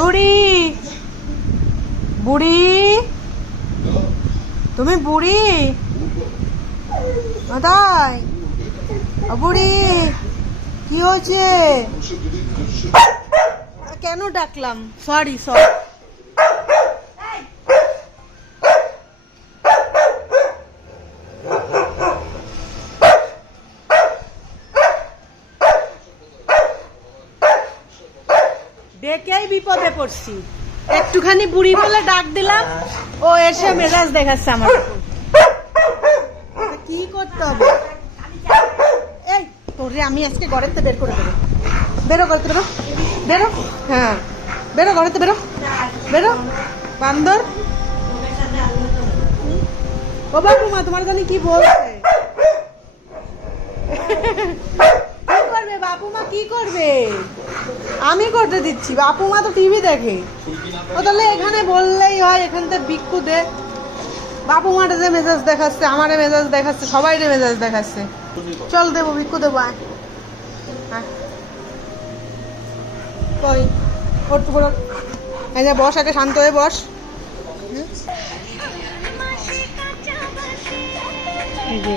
বুড়ি। বুড়ি। তুমি বুড়ি? ও বুড়ি কি হয়েছে? কেন ডাকলাম? সরি সরি ডেকেই বিপদে পড়ছি। একটুখানি বুড়ি বলে ডাক দিলাম, ও এসে মেজাজ দেখাচ্ছে আমার। কি করতে হবে? এই, তোরে আমি আজকে থেকে বের করে দেবো। বেরো করতে বেরো। বেরো? হ্যাঁ। বেরো ঘরের থেকে বেরো। বেরো? বান্দর? ও বাবু মা তোমার জানি কি বলছে? কি করবে? আমি করতে দিচ্ছি বাপু মা তো টিভি দেখে। ও তাহলে এখানে বললেই হয় এখান থেকে ভিক্ষু দে। বাপু মাটা যে মেজাজ দেখাচ্ছে আমারে মেজাজ দেখাচ্ছে সবাই মেজাজ দেখাচ্ছে। চল দেবো ভিক্ষু দেবো। কই? ওর তো বলো এই যে বস আগে শান্ত হয়ে বস? এই যে।